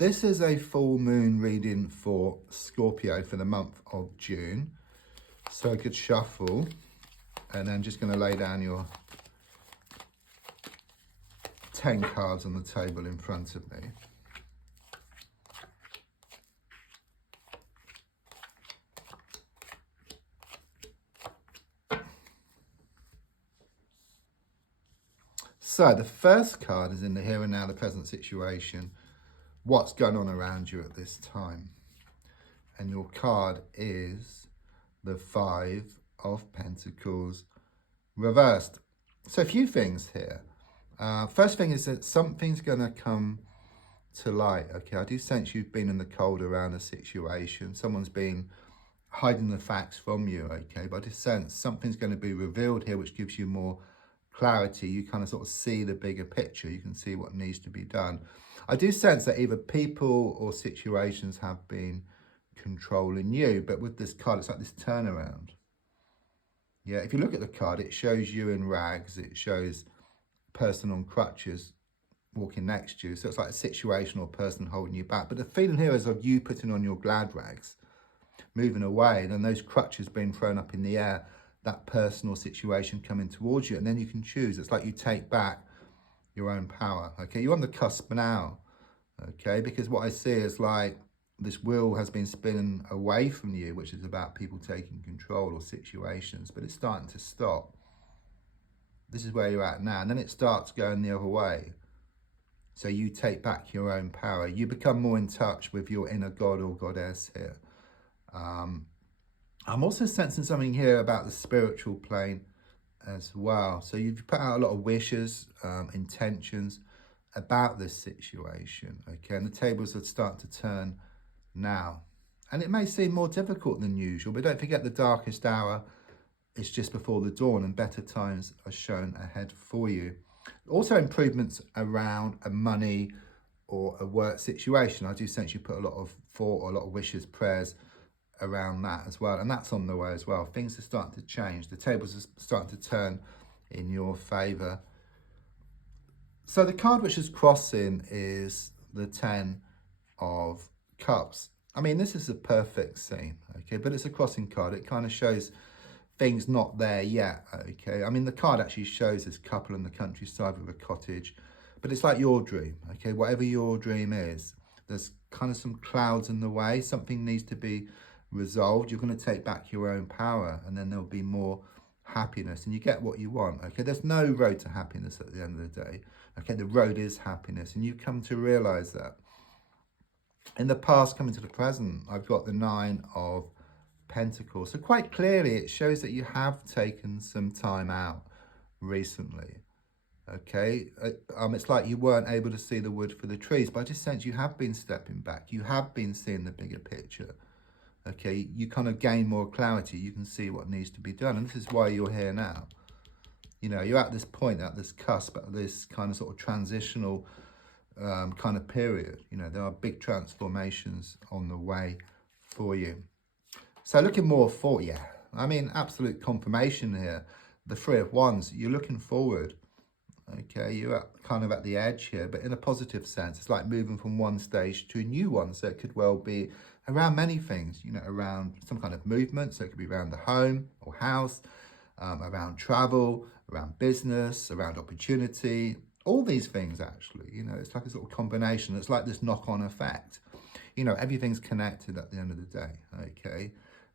This is a full moon reading for Scorpio for the month of June. So a good shuffle, and then just going to lay down your 10 cards on the table in front of me. So the first card is in the here and now, the present situation. What's going on around you at this time? And your card is the 5 of Pentacles reversed. So a few things here. First thing is that something's going to come to light. Okay, I do sense you've been in the cold around a situation. Someone's been hiding the facts from you. Okay, but I just sense something's going to be revealed here, which gives you more clarity. You kind of sort of see the bigger picture. You can see what needs to be done. I do sense that either people or situations have been controlling you, but with this card, it's like this turnaround. Yeah, if you look at the card, it shows you in rags. It shows a person on crutches walking next to you. So it's like a situation or person holding you back. But the feeling here is of you putting on your glad rags, moving away, and then those crutches being thrown up in the air, that personal situation coming towards you, and then you can choose. It's like you take back your own power. Okay, you're on the cusp now. Okay, because what I see is like this wheel has been spinning away from you, which is about people taking control or situations, but it's starting to stop. This is where you're at now, and then it starts going the other way. So you take back your own power. You become more in touch with your inner god or goddess here. I'm also sensing something here about the spiritual plane as well. So you've put out a lot of wishes, intentions about this situation. Okay, and the tables are starting to turn now. And it may seem more difficult than usual, but don't forget the darkest hour is just before the dawn, and better times are shown ahead for you. Also improvements around a money or a work situation. I do sense you put a lot of thought or a lot of wishes, prayers around that as well, and that's on the way as well. Things are starting to change. The tables are starting to turn in your favor. So the card which is crossing is the 10 of Cups. I mean, this is a perfect scene, okay, but it's a crossing card. It kind of shows things not there yet, okay. I mean, the card actually shows this couple in the countryside with a cottage, but it's like your dream, okay. Whatever your dream is, there's kind of some clouds in the way. Something needs to be resolved. You're going to take back your own power, and then there'll be more happiness, and you get what you want. Okay, there's no road to happiness at the end of the day. Okay, the road is happiness, and you come to realize that. In the past, coming to the present, I've got the 9 of Pentacles. So quite clearly, it shows that you have taken some time out recently. Okay, it's like you weren't able to see the wood for the trees, but I just sense you have been stepping back. You have been seeing the bigger picture. Okay, you kind of gain more clarity. You can see what needs to be done, and this is why you're here now. You know, you're at this point, at this cusp, at this kind of sort of transitional kind of period. You know, there are big transformations on the way for you. So looking more for, yeah, I mean, absolute confirmation here. The 3 of Wands, you're looking forward. Okay, you're kind of at the edge here, but in a positive sense. It's like moving from one stage to a new one. So it could well be around many things, you know, around some kind of movement. So it could be around the home or house, around travel, around business, around opportunity, all these things actually, you know, it's like a sort of combination. It's like this knock-on effect. You know, everything's connected at the end of the day, okay?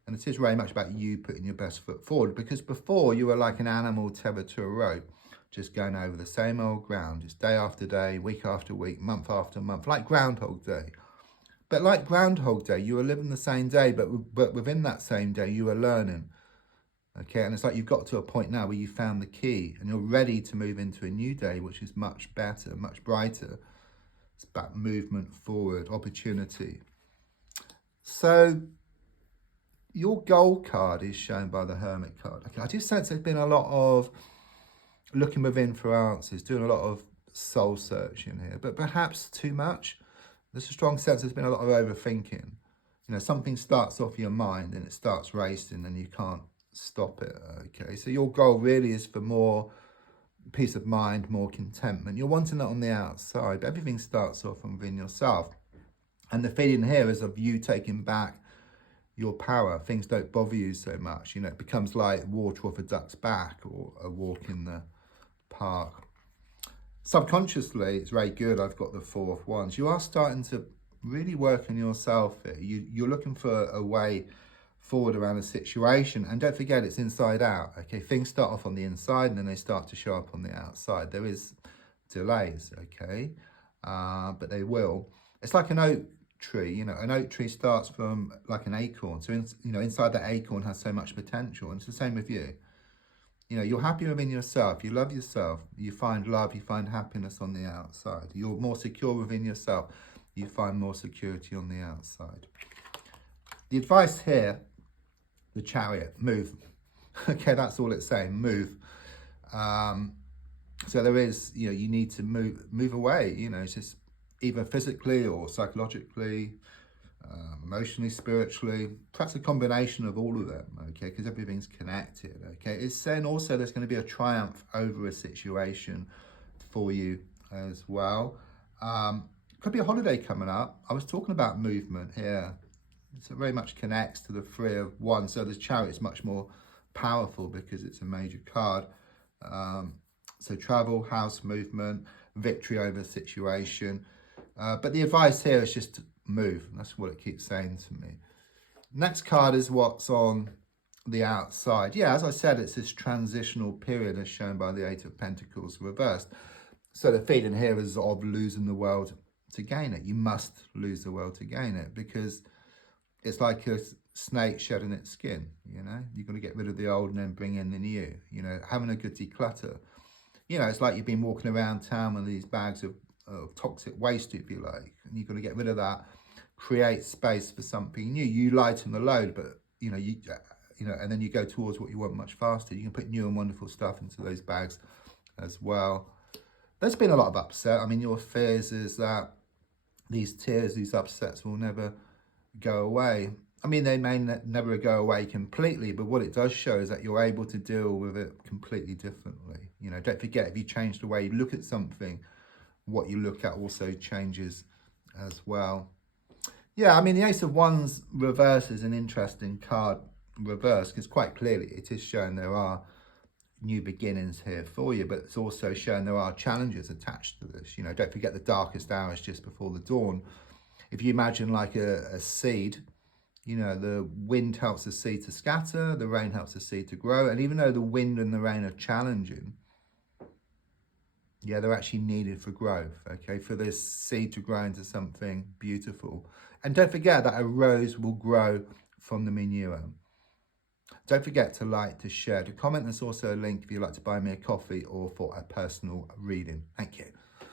And it is very much about you putting your best foot forward, because before you were like an animal tethered to a rope, just going over the same old ground, just day after day, week after week, month after month, like Groundhog Day. But like Groundhog Day, you were living the same day, but within that same day, you were learning. Okay, and it's like you've got to a point now where you found the key and you're ready to move into a new day, which is much better, much brighter. It's about movement forward, opportunity. So your goal card is shown by the Hermit card. Okay, I just sense there's been a lot of looking within for answers, doing a lot of soul searching here, but perhaps too much. There's a strong sense there's been a lot of overthinking. You know, something starts off your mind and it starts racing and you can't stop it. Okay, so your goal really is for more peace of mind, more contentment. You're wanting that on the outside, but everything starts off from within yourself. And the feeling here is of you taking back your power. Things don't bother you so much. You know, it becomes like water off a duck's back or a walk in the park. Subconsciously, it's very good. I've got the 4 of Wands. You are starting to really work on yourself here. You're looking for a way forward around a situation. And don't forget, it's inside out. Okay, things start off on the inside and then they start to show up on the outside. There is delays, okay, but they will. It's like an oak tree. You know, an oak tree starts from like an acorn. So, inside that acorn has so much potential. And it's the same with you. You know, you're happy within yourself, you love yourself, you find love, you find happiness on the outside. You're more secure within yourself, you find more security on the outside. The advice here, the Chariot, move. Okay, that's all it's saying, move. So there is, you need to move away, it's just either physically or psychologically, emotionally, spiritually, perhaps a combination of all of them, okay, because everything's connected, okay. It's saying also there's going to be a triumph over a situation for you as well. Could be a holiday coming up. I was talking about movement here. So it very much connects to the 3 of Wands. So the Chariot is much more powerful because it's a major card. So travel, house movement, victory over a situation. But the advice here is just to move. That's what it keeps saying to me. Next card is what's on the outside. Yeah, as I said, it's this transitional period as shown by the 8 of Pentacles reversed. So the feeling here is of losing the world to gain it. You must lose the world to gain it because it's like a snake shedding its skin, You've got to get rid of the old and then bring in the new, having a good declutter. It's like you've been walking around town with these bags of toxic waste, if you like, and you've got to get rid of that, create space for something new. You lighten the load, but and then you go towards what you want much faster. You can put new and wonderful stuff into those bags as well. There's been a lot of upset. I mean, your fears is that these tears, these upsets will never go away. I mean, they may never go away completely, but what it does show is that you're able to deal with it completely differently. Don't forget, if you change the way you look at something, what you look at also changes as well. Yeah, I mean, the Ace of Wands reverse is an interesting card reverse because quite clearly it is showing there are new beginnings here for you, but it's also showing there are challenges attached to this. Don't forget the darkest hours just before the dawn. If you imagine like a seed, the wind helps the seed to scatter, the rain helps the seed to grow, and even though the wind and the rain are challenging, yeah, they're actually needed for growth, okay, for this seed to grow into something beautiful. And don't forget that a rose will grow from the manure. Don't forget to like, to share, to comment. There's also a link if you'd like to buy me a coffee or for a personal reading. Thank you.